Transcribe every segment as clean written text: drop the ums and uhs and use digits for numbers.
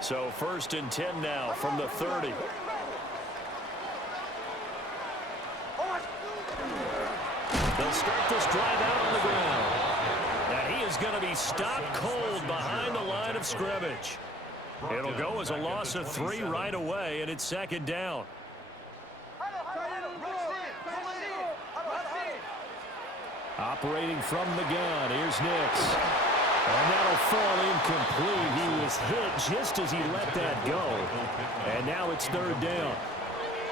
So 1st and 10 now from the 30. They'll start this drive out on the ground. And he is going to be stopped cold behind the line of scrimmage. It'll go as a loss of 3 right away, and it's 2nd down. Operating from the gun, here's Nix. And that'll fall incomplete. He was hit just as he let that go. And now it's 3rd down.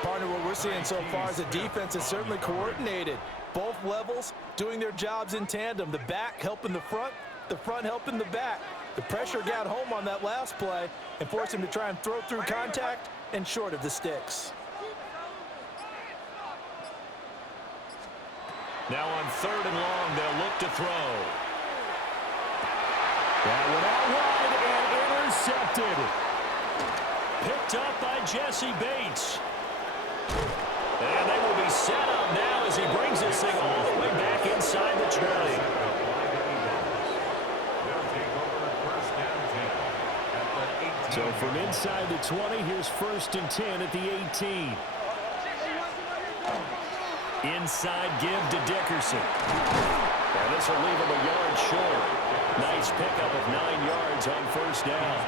Partner, what we're seeing so far is the defense is certainly coordinated. Both levels doing their jobs in tandem. The back helping the front helping the back. The pressure got home on that last play and forced him to try and throw through contact and short of the sticks. Now on 3rd and long, they'll look to throw. That one out wide and intercepted. Picked up by Jesse Bates. And they will be set up now as he brings this thing all the way back inside the 20. So from inside the 20, here's 1st and 10 at the 18. Inside give to Dickerson. And this will leave him a yard short. Nice pickup of 9 yards on 1st down.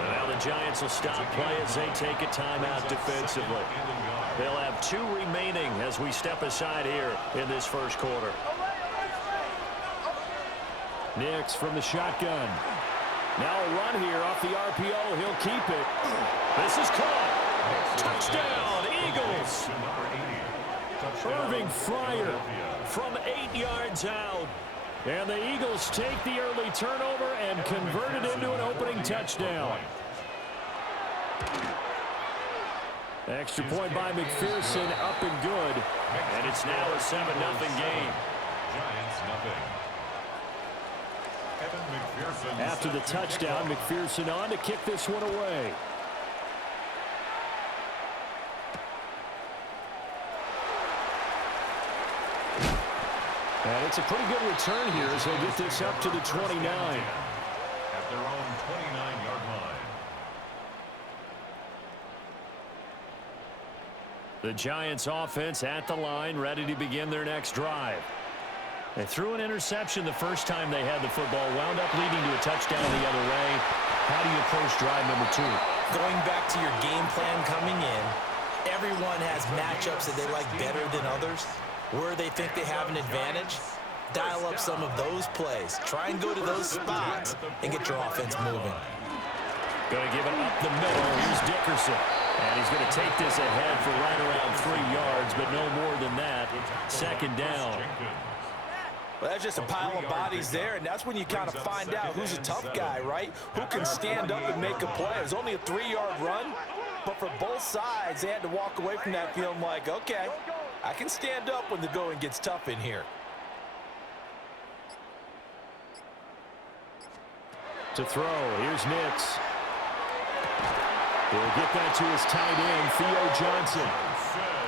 And now the Giants will stop play as they take a timeout defensively. They'll have 2 remaining as we step aside here in this 1st quarter. Nix from the shotgun. Now a run here off the RPO. He'll keep it. This is caught. Touchdown, Eagles. Irving Fryer from 8 yards out. And the Eagles take the early turnover and convert it into an opening touchdown. Extra point by McPherson, up and good. And it's now a 7-0 game. Giants nothing. After the touchdown, McPherson on to kick this one away. And it's a pretty good return here as they get this up to the 29. At their own 29-yard line. The Giants offense at the line, ready to begin their next drive. They threw an interception the first time they had the football, wound up leading to a touchdown the other way. How do you approach drive number 2? Going back to your game plan coming in, everyone has matchups that they like better than others. Where they think they have an advantage, dial up some of those plays. Try and go to those spots and get your offense moving. Going to give it up the middle. Here's Dickerson. And he's going to take this ahead for right around 3 yards, but no more than that. 2nd down. Well, that's just a pile of bodies there, and that's when you kind of find out who's a tough guy, right? Who can stand up and make a play. It was only a 3-yard run, but for both sides, they had to walk away from that feeling like, okay, I can stand up when the going gets tough in here. To throw, here's Nix. He'll get that to his tight end, Theo Johnson.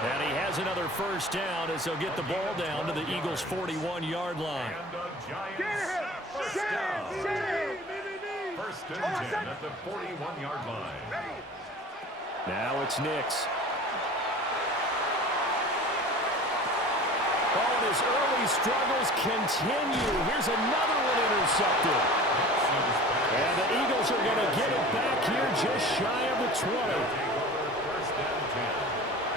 And he has another 1st down as they'll get the ball down to the Eagles' 41-yard line. First and 10 at the 41-yard line. Now it's Nix. Oh, and his early struggles continue. Here's another one intercepted. And the Eagles are going to get it back here just shy of the 20. First and 10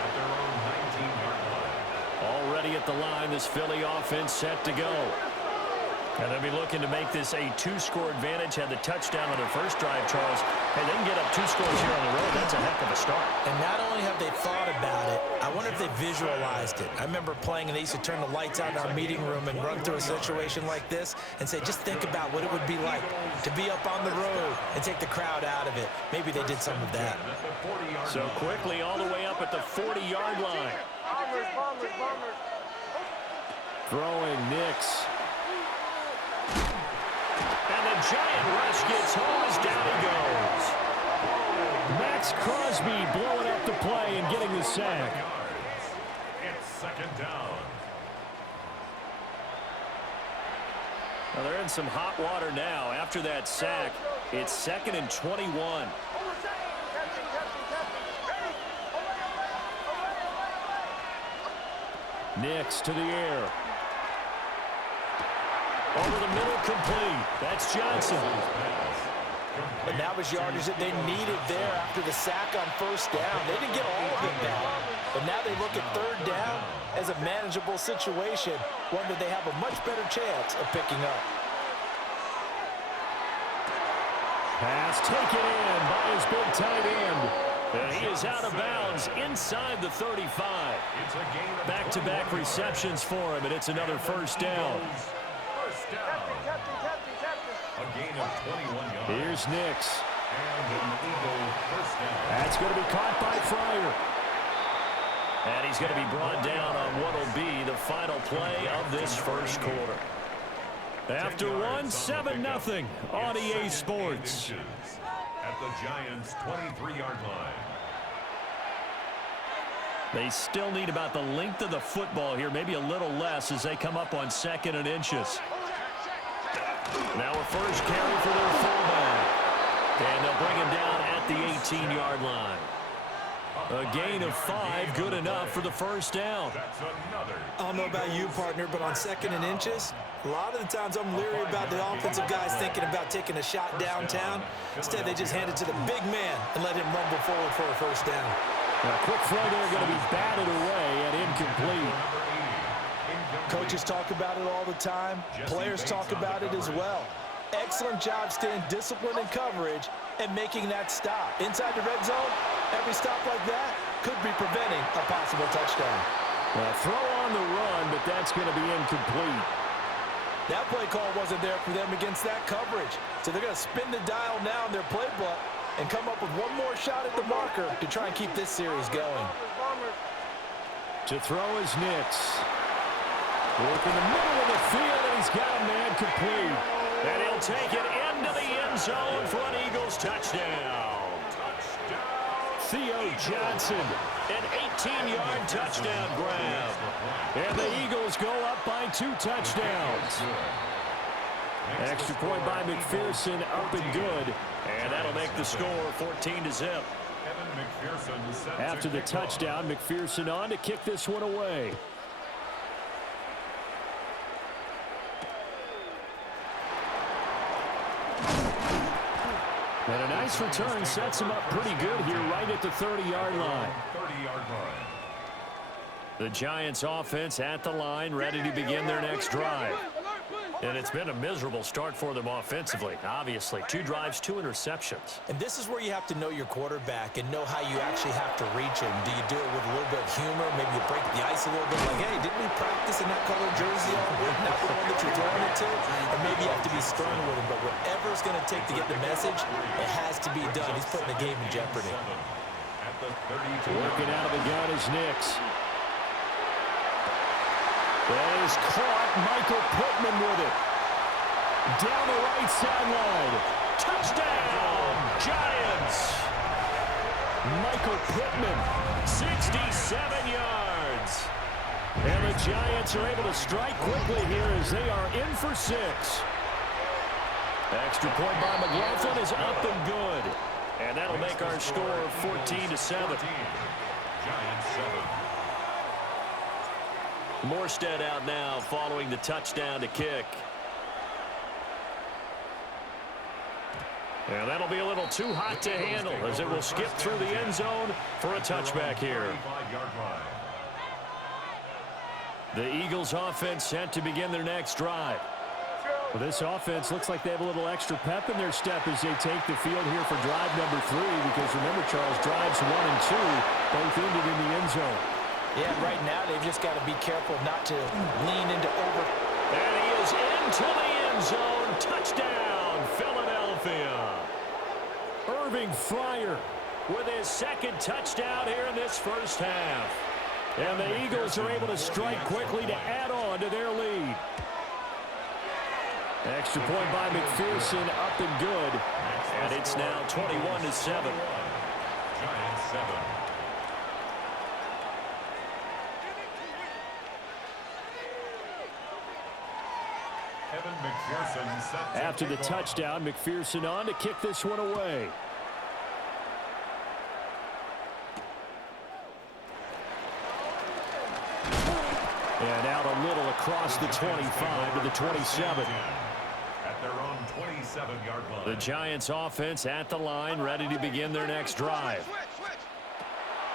at their own 19-yard line. Already at the line, this Philly offense set to go. And they'll be looking to make this a 2-score advantage. Had the touchdown on their first drive, Charles. Hey, they can get up 2 scores here on the road. That's a heck of a start. And not only have they thought about it, I wonder if they visualized it. I remember playing, and they used to turn the lights out in our meeting room and run through a situation like this and say, just think about what it would be like to be up on the road and take the crowd out of it. Maybe they did some of that. So quickly all the way up at the 40-yard line. Throwing Nix. And the giant rush gets home as down he goes. Max Crosby blowing up the play and getting the sack. It's 2nd down. Well, they're in some hot water now. After that sack, it's 2nd and 21. Nix to the air. Over the middle, complete. That's Johnson. And that was yardage that they needed there after the sack on first down. They didn't get all of it back. But now they look at third down as a manageable situation, one that they have a much better chance of picking up. Pass taken in by his big tight end. And he is out of bounds inside the 35. Back-to-back receptions for him, and it's another first down. A gain of 21 yards. Here's Nix. And an Eagle first down. That's going to be caught by Fryer. And he's going to be brought down on what will be the final play of this first quarter. After one, 7-0 on EA Sports. At the Giants' 23-yard line. They still need about the length of the football here, maybe a little less as they come up on 2nd and inches. Now a first carry for their fullback. And they'll bring him down at the 18-yard line. A gain of 5, good enough for the first down. I don't know about you, partner, but on 2nd and inches, a lot of the times I'm leery about the offensive guys thinking about taking a shot downtown. Instead, they just hand it to the big man and let him rumble forward for a first down. A quick throw there going to be batted away and incomplete. Coaches talk about it all the time. Players talk about it as well. Excellent job staying disciplined in coverage and making that stop. Inside the red zone, every stop like that could be preventing a possible touchdown. A throw on the run, but that's going to be incomplete. That play call wasn't there for them against that coverage. So they're going to spin the dial now in their playbook and come up with one more shot at the marker to try and keep this series going. To throw is Nix. Work in the middle of the field, and he's got a man complete. And he'll take it into the end zone for an Eagles touchdown. Theo Johnson, an 18-yard touchdown grab. And the Eagles go up by 2 touchdowns. Extra point by McPherson, up and good. And that'll make the score 14-0. After the touchdown, McPherson on to kick this one away. And a nice return sets him up pretty good here right at the 30-yard line. The Giants offense at the line, ready to begin their next drive. And it's been a miserable start for them offensively. Obviously, 2 drives, 2 interceptions. And this is where you have to know your quarterback and know how you actually have to reach him. Do you do it with a little bit of humor? Maybe you break the ice a little bit like, hey, didn't we practice in that color jersey all week? Not the one that you're throwing it to? Or maybe you have to be stern with him. But whatever it's going to take to get the message, it has to be done. He's putting the game in jeopardy. Working out of the gun is Nix. That is caught. Michael Pittman with it. Down the right sideline. Touchdown, Giants. Michael Pittman, 67 yards. And the Giants are able to strike quickly here as they are in for 6. Extra point by McLaughlin is up and good. And that'll make our score 14-7. Giants 7. Morstead out now following the touchdown to kick. And that'll be a little too hot to handle as it will skip through the end zone for a touchback here. The Eagles offense set to begin their next drive. Well, this offense looks like they have a little extra pep in their step as they take the field here for drive number 3, because remember, Charles, drives 1 and 2 both ended in the end zone. Yeah, right now they've just got to be careful not to lean into over. And he is into the end zone. Touchdown, Philadelphia. Irving Fryer with his 2nd touchdown here in this first half. And the Eagles are able to strike quickly to add on to their lead. Extra point by McPherson, up and good. And it's now 21-7. Giants 7. After the touchdown, McPherson on to kick this one away. And out a little across the 25 to the 27. At their own 27-yard line. The Giants offense at the line, ready to begin their next drive.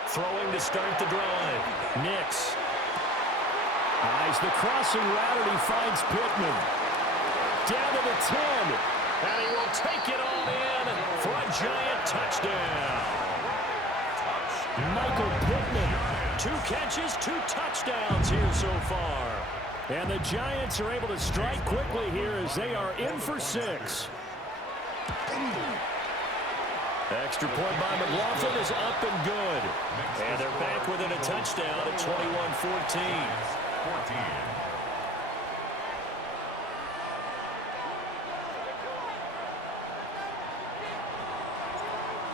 Throwing to start the drive. Nix. Eyes the crossing route, and he finds Pittman. Down to the 10. And he will take it all in for a Giant touchdown. Michael Pittman. 2 catches, 2 touchdowns here so far. And the Giants are able to strike quickly here as they are in for 6. Extra point by McLaughlin is up and good. And they're back within a touchdown at 21-14.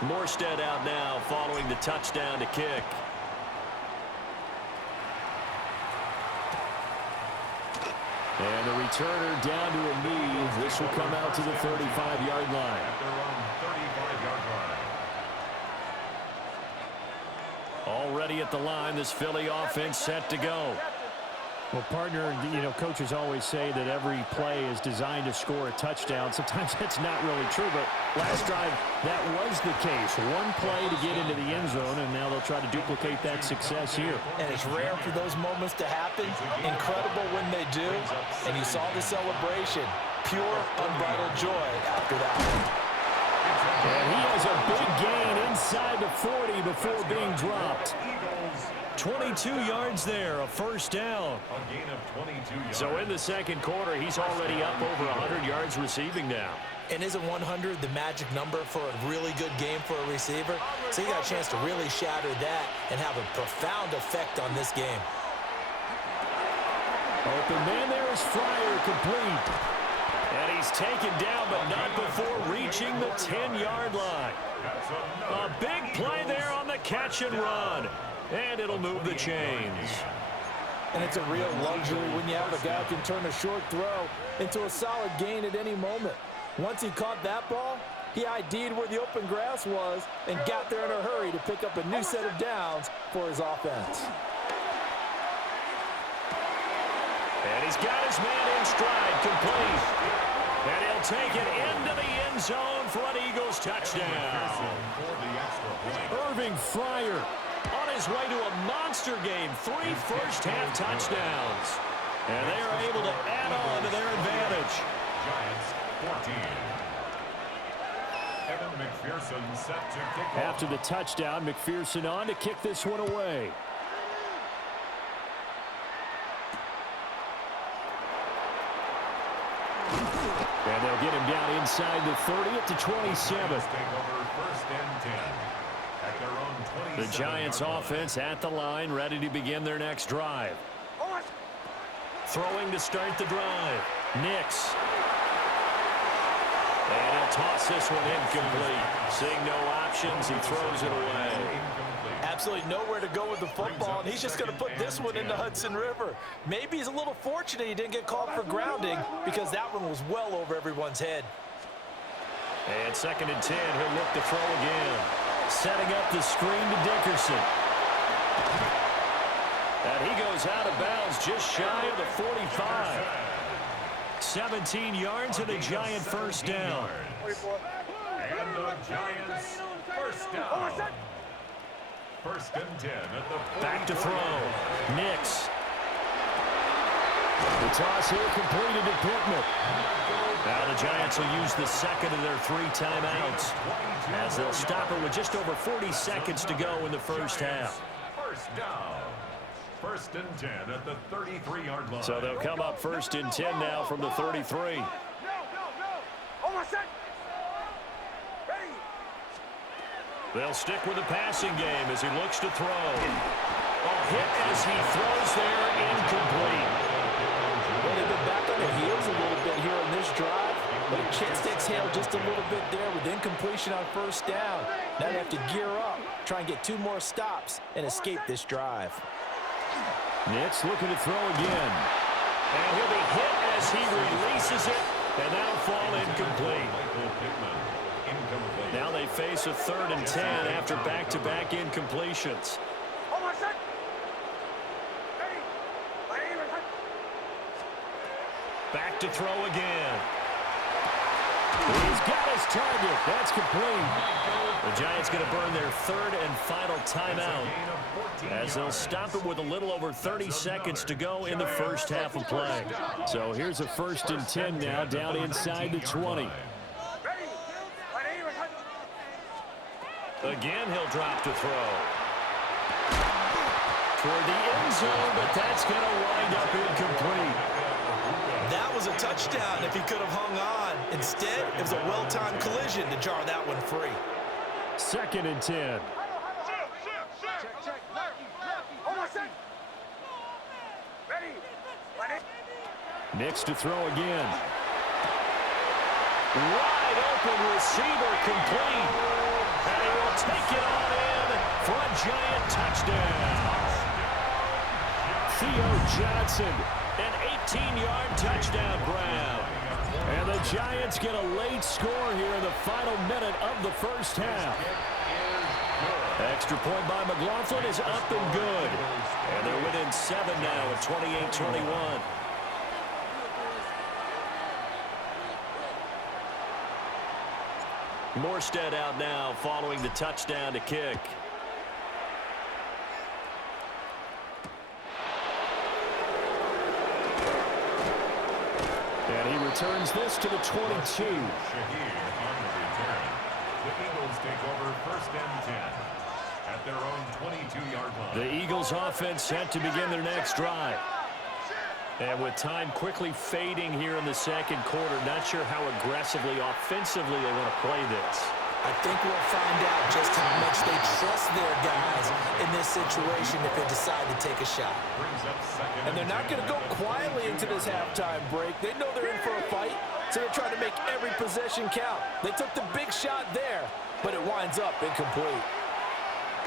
Morstead out now following the touchdown to kick. And the returner down to a knee. This will come out to the 35-yard line. At their own 35-yard line. Already at the line, this Philly offense set to go. Well, partner, you know, coaches always say that every play is designed to score a touchdown. Sometimes that's not really true, but last drive, that was the case. One play to get into the end zone, and now they'll try to duplicate that success here. And it's rare for those moments to happen. Incredible when they do. And you saw the celebration. Pure, unbridled joy after that one. And he has a big gain inside the 40 before being dropped. 22 yards there, a first down. A gain of 22 yards. So in the second quarter, he's already up over 100 yards receiving now. And isn't 100 the magic number for a really good game for a receiver? So you got a chance to really shatter that and have a profound effect on this game. Open man there is Fryer, complete. And he's taken down, but not before reaching the 10-yard line. A big play there on the catch and run. And it'll move the chains. And it's a real luxury when you have a guy who can turn a short throw into a solid gain at any moment. Once he caught that ball, he ID'd where the open grass was and got there in a hurry to pick up a new set of downs for his offense. And he's got his man in stride, complete. And he'll take it into the end zone for an Eagles touchdown. Irving Fryer on his way to a monster game, 3 first-half touchdowns. And they are able to add on to their advantage. Giants 14. Evan McPherson set to kick off. After the touchdown, McPherson on to kick this one away. And they'll get him down inside the 30 at the 27. The Giants offense at the line, ready to begin their next drive. Throwing to start the drive. Nix. And he'll toss this one incomplete. Seeing no options, he throws it away. Absolutely nowhere to go with the football, and he's just going to put this one in the Hudson River. Maybe he's a little fortunate he didn't get called for grounding because that one was well over everyone's head. And 2nd and 10, he'll look to throw again. Setting up the screen to Dickerson. And he goes out of bounds just shy of the 45. 17 yards and a Giant first down. And the Giants first down. 1st and 10 at the 40. Back to throw. Nix. The toss here completed to Pittman. Now the Giants will use the second of their 3 timeouts as they'll stop it with just over 40 seconds to go in the first half. First down. 1st and 10 at the 33-yard line. So they'll come up 1st and 10 now from the 33. They'll stick with the passing game as he looks to throw. A hit as he throws there, incomplete. Well, they've been back on their heels a little bit here in this drive, but a chance to exhale just a little bit there with incompletion on first down. Now they have to gear up, try and get 2 more stops, and escape this drive. Nix looking to throw again. And he'll be hit as he releases it, and that'll fall incomplete. Now they face a 3rd and 10 after back-to-back incompletions. Back to throw again. He's got his target. That's complete. The Giants going to burn their 3rd and final timeout as they'll stop it with a little over 30 seconds to go in the first half of play. So here's a 1st and 10 now down inside the 20. Again, he'll drop to throw. Toward the end zone, but that's going to wind up incomplete. That was a touchdown if he could have hung on. Instead, it was a well-timed collision to jar that one free. 2nd and 10. Nix to throw again. Wide open receiver complete. And he will take it on in for a Giant touchdown. Theo Johnson, an 18-yard touchdown grab. And the Giants get a late score here in the final minute of the first half. Extra point by McLaughlin is up and good. And they're within 7 now at 28-21. Morstead out now following the touchdown to kick. And he returns this to the 22. The Eagles take over 1st and 10 at their own 22-yard line. The Eagles offense set to begin their next drive. And with time quickly fading here in the 2nd quarter, not sure how aggressively, offensively they want to play this. I think we'll find out just how much they trust their guys in this situation if they decide to take a shot. And they're not going to go quietly into this halftime break. They know they're in for a fight, so they're trying to make every possession count. They took the big shot there, but it winds up incomplete.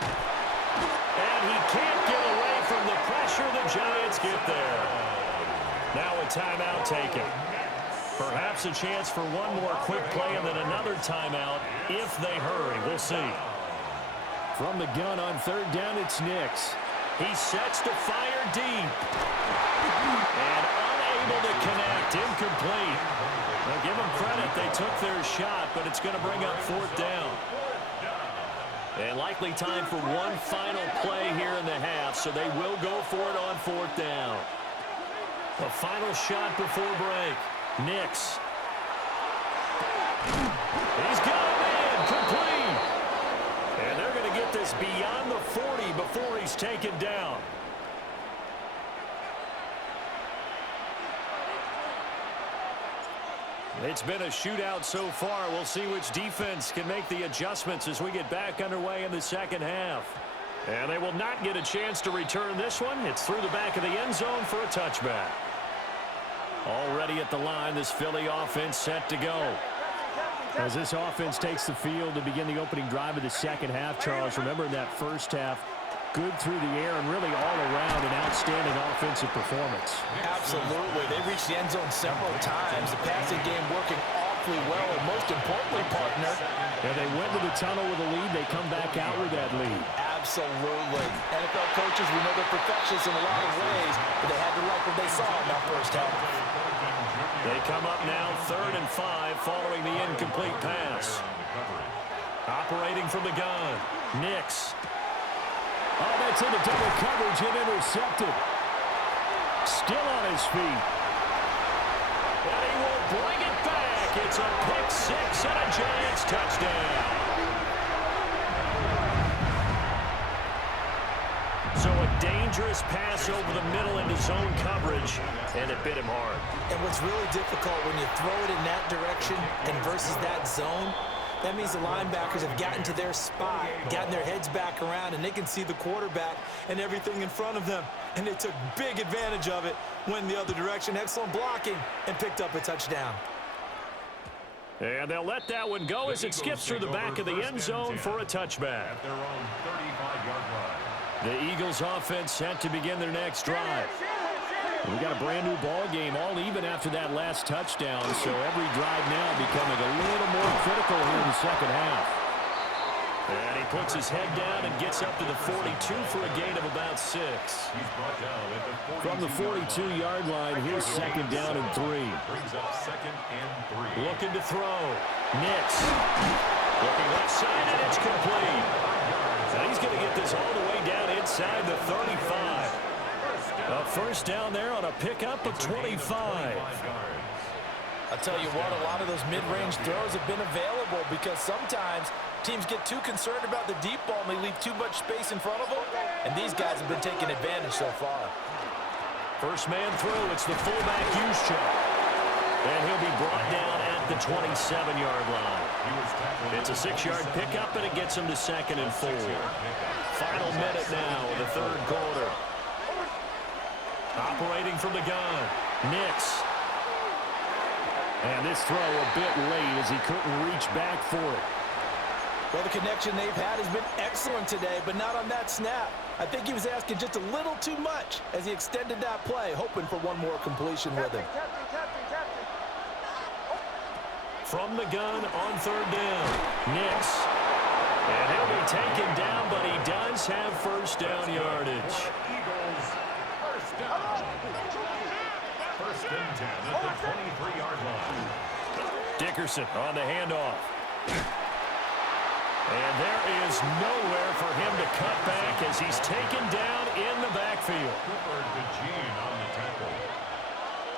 And he can't get away from the pressure. The Giants get there. Now a timeout taken. Perhaps a chance for one more quick play and then another timeout if they hurry. We'll see. From the gun on 3rd down, it's Nix. He sets to fire deep. And unable to connect. Incomplete. Now give them credit. They took their shot, but it's going to bring up 4th down. And likely time for one final play here in the half, so they will go for it on 4th down. A final shot before break. Nix. He's got a man complete. And they're going to get this beyond the 40 before he's taken down. It's been a shootout so far. We'll see which defense can make the adjustments as we get back underway in the 2nd half. And they will not get a chance to return this one. It's through the back of the end zone for a touchback. Already at the line, this Philly offense set to go. As this offense takes the field to begin the opening drive of the 2nd half, Charles, remember in that first half, good through the air and really all around an outstanding offensive performance. Absolutely. They reached the end zone several times. The passing game working awfully well, and most importantly, partner. And they went to the tunnel with a lead. They come back out with that lead. Absolutely. NFL coaches, we know they're perfectionists in a lot of ways, but they had to like what they saw in that first half. They come up now 3rd and 5 following the incomplete pass. Operating from the gun. Nix. Oh, that's into double coverage and intercepted. Still on his feet. And he will bring it back. It's a pick 6 and a Giants touchdown. So a dangerous pass over the middle into zone coverage, and it bit him hard. And what's really difficult when you throw it in that direction and versus that zone, that means the linebackers have gotten to their spot, gotten their heads back around, and they can see the quarterback and everything in front of them. And they took big advantage of it, went the other direction, excellent blocking, and picked up a touchdown. And they'll let that one go as it skips through the back of the end zone for a touchback. At their own 35-yard line. The Eagles offense set to begin their next drive. We got a brand new ball game, all even after that last touchdown, so every drive now becoming a little more critical here in the second half. And he puts his head down and gets up to the 42 for a gain of about 6. From the 42-yard line, here's second down and 3. Brings up second and 3. Looking to throw. Nix. Looking left side, and it's complete. And he's going to get this all the way down inside the 35. A first down there on a pickup of 25. I'll tell you what, a lot of those mid-range throws have been available because sometimes teams get too concerned about the deep ball and they leave too much space in front of them, and these guys have been taking advantage so far. First man through, it's the fullback Juszczyk. And he'll be brought down at the 27-yard line. It's a 6-yard pickup, and it gets him to second and 4. Final minute now of the third quarter. Operating from the gun, Nix. And this throw a bit late as he couldn't reach back for it. Well, the connection they've had has been excellent today, but not on that snap. I think he was asking just a little too much as he extended that play, hoping for one more completion with him. From the gun on third down, Nix. And he'll be taken down, but he does have first down yardage. Eagles, first down. First and 10 at the 23-yard line. Dickerson on the handoff. And there is nowhere for him to cut back as he's taken down in the backfield. Cooper to Gene on the tackle.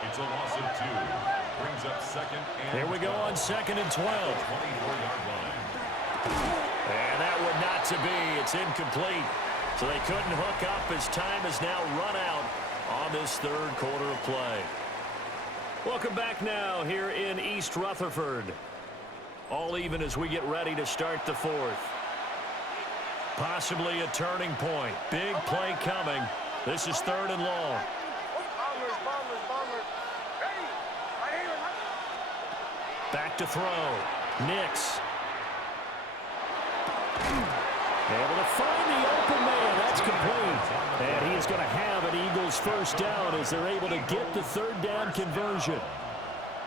It's a loss of 2. Brings up second and Here we go on second and 12. 24-yard line. And that would not to be. It's incomplete. So they couldn't hook up as time has now run out on this third quarter of play. Welcome back now here in East Rutherford. All even as we get ready to start the fourth. Possibly a turning point. Big play coming. This is third and long. Back to throw. Nix. Able to find the open man. That's complete. And he is going to have an Eagles first down as they're able to get the third down conversion.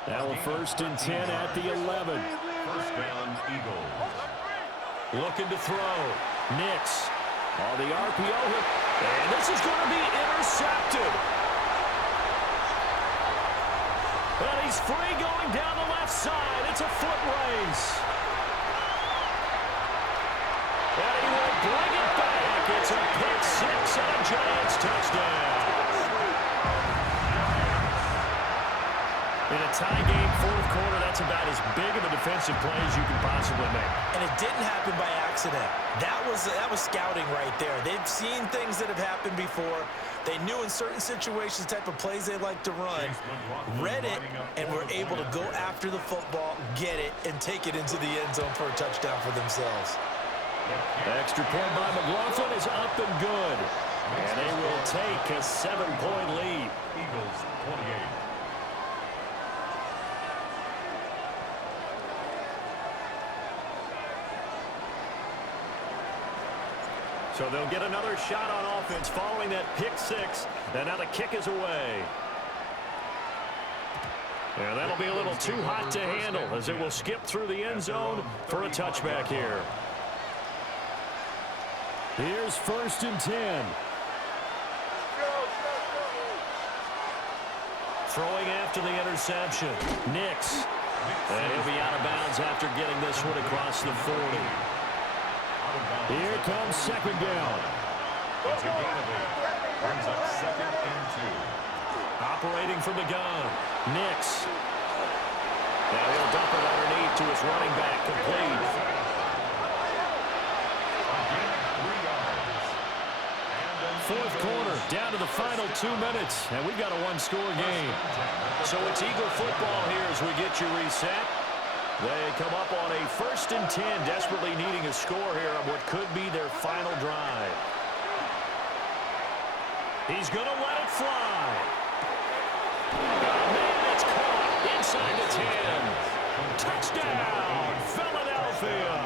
Now a first and 10 at the 11. First down, Eagles. Looking to throw. Nix on the RPO hit. And this is going to be intercepted. And he's free going down the left side. It's a foot race. And he will bring it back. It's a pick six and a Giants touchdown. In a tie game fourth quarter, that's about as big of a defensive play as you can possibly make. And it didn't happen by accident. That was scouting right there. They've seen things that have happened before. They knew in certain situations the type of plays they like to run, read it, and were able to go after the football, get it, and take it into the end zone for a touchdown for themselves. Extra point by McLaughlin is up and good. And they will take a 7-point lead. Eagles 28. So they'll get another shot on offense following that pick six. And now the kick is away. And that'll be a little too hot to handle as it will skip through the end zone for a touchback here. Here's first and 10. Throwing after the interception. Nix. And he'll be out of bounds after getting this one across the 40. Here comes second down. It's a gain of 8. Brings up second and 2. Operating from the gun. Nix. Now he'll dump it underneath to his running back. Complete. Fourth quarter, down to the final 2 minutes, and we've got a one-score game. So it's Eagle football here as we get you reset. They come up on a first and 10, desperately needing a score here on what could be their final drive. He's going to let it fly. Oh, man, it's caught inside the 10. Touchdown, Philadelphia.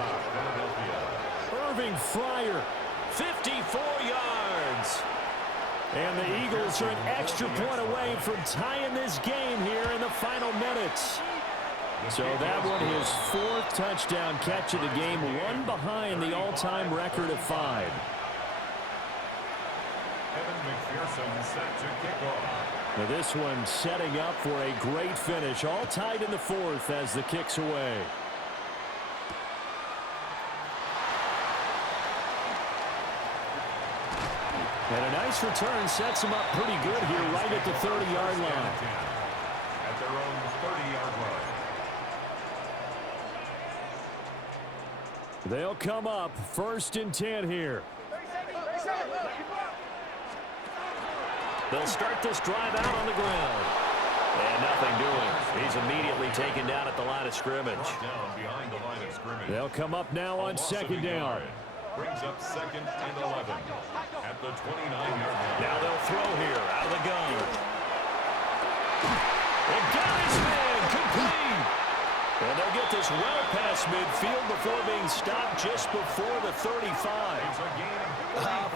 Irving Fryer, 54 yards. And the Eagles are an extra point away from tying this game here in the final minutes. So that one, his 4th touchdown catch of the game, one behind the all-time record of 5. Evan McPherson set to kick off. Now this one setting up for a great finish, all tied in the 4th as the kick's away. And a nice return sets him up pretty good here right at the 30-yard line. At their own 30-yard line. They'll come up 1st and 10 here. They'll start this drive out on the ground. And nothing doing. He's immediately taken down at the line of scrimmage. Down behind the line of scrimmage. They'll come up now on 2nd down. Brings up 2nd and 11 at the 29-yard line. Now they'll throw here out of the gun. And got his man complete. And they'll get this well past midfield before being stopped just before the 35.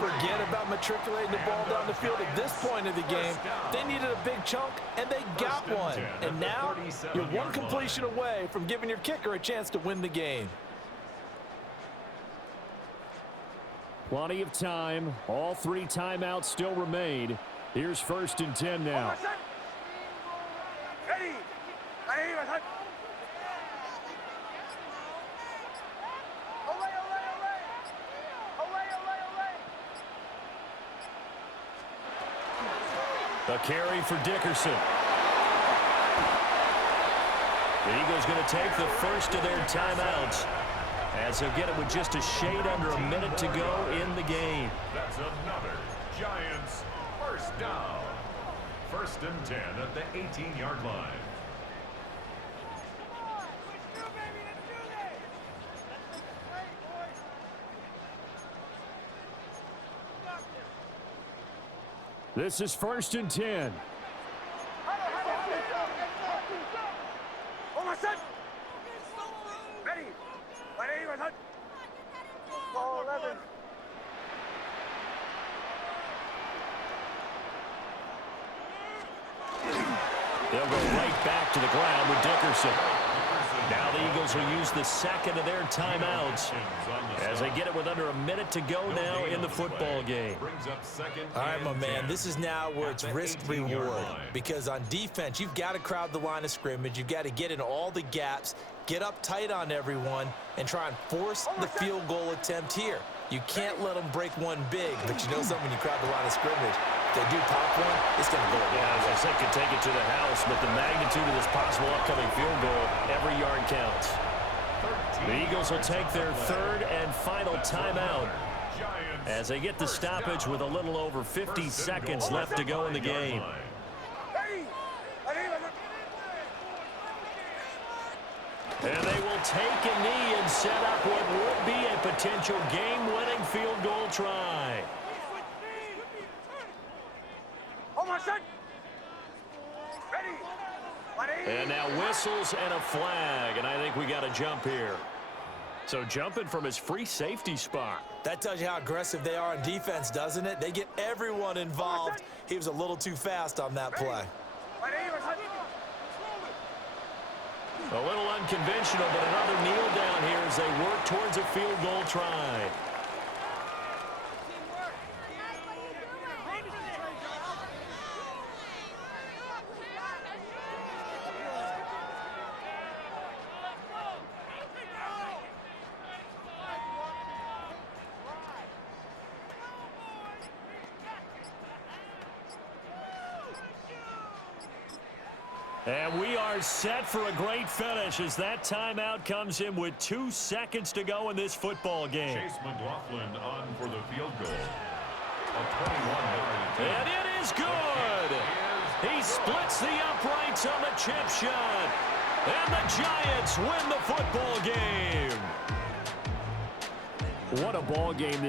Forget about matriculating the ball down the field at this point of the game. They needed a big chunk, and they got one. And now you're one completion away from giving your kicker a chance to win the game. Plenty of time. All 3 timeouts still remain. Here's 1st and 10 now. A carry for Dickerson. The Eagles going to take the first of their timeouts, as they'll get it with just a shade under a minute to go in the game. That's another Giants first down. 1st and 10 at the 18-yard line. This is 1st and 10. They'll go right back to the ground with Dickerson. Now the Eagles will use the 2nd of their timeouts as they get it with under a minute to go now in the football game. All right, my man, this is now where it's risk-reward, because on defense, you've got to crowd the line of scrimmage. You've got to get in all the gaps, get up tight on everyone, and try and force the field goal attempt here. You can't let them break one big, but you know something, when you crowd the line of scrimmage, if they do pop one, it's going to go away. Yeah, as I said, could take it to the house, but the magnitude of this possible upcoming field goal, every yard counts. The Eagles will take their 3rd and final timeout as they get the stoppage with a little over 50 seconds left to go in the game. And they will take a knee and set up what would be a potential game-winning field goal try. And now whistles and a flag, and I think we got a jump here. So jumping from his free safety spot. That tells you how aggressive they are on defense, doesn't it? They get everyone involved. He was a little too fast on that play. A little unconventional, but another kneel down here as they work towards a field goal try. And we are set for a great finish as that timeout comes in with 2 seconds to go in this football game. Chase McLaughlin on for the field goal. A 21-yard attempt. And it is good. He splits the uprights on the chip shot. And the Giants win the football game. What a ball game this